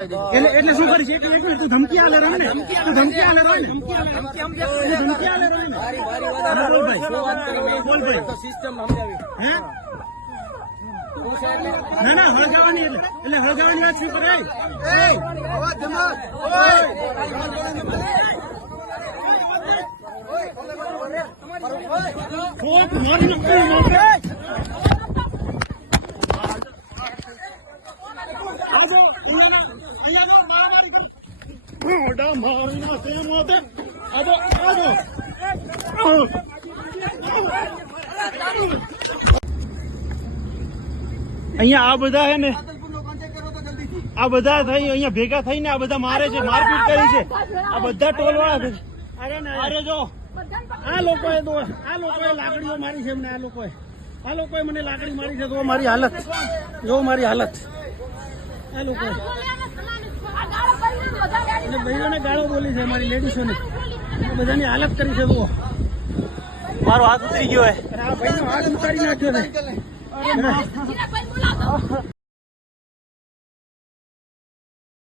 એટલે એટલે શું કરી છે તું ધમકી આલે રહે ને. તું ધમકી આલે રહે ને. ધમકી આલે રહે ને. બોલ ભાઈ. બોલ ભાઈ. સિસ્ટમ સમજાવી. હે? ના ના હળગાવાની એટલે. એટલે હળગાવાની વાત શું કરે કોટ મારી નાખું મારે આજો મોઢા મારી ના તેમ હોતે અહીંયા આ બધા હે ને આ બધા થઈ અહીંયા ભેગા થઈને આ બધા મારે છે મારપીટ કરી છે. આ બધા ટોલ વાળા અરે ને અરે જો આ લોકોએ તો આ લોકોએ લાકડીઓ મારી છે એમને આ લોકોએ. આ લોકોએ મને લાકડી મારી છે તો મારી હાલત જો મારી હાલત. આ લોકોએ. ભાઈઓને ગાળો બોલી છે મારી લેડીઝોને બધાની હાલત કરી છે બહુ મારો હાથ ઉતરી ગયો હે. ભાઈનો હાથ ઉતારી નાખ્યો છે.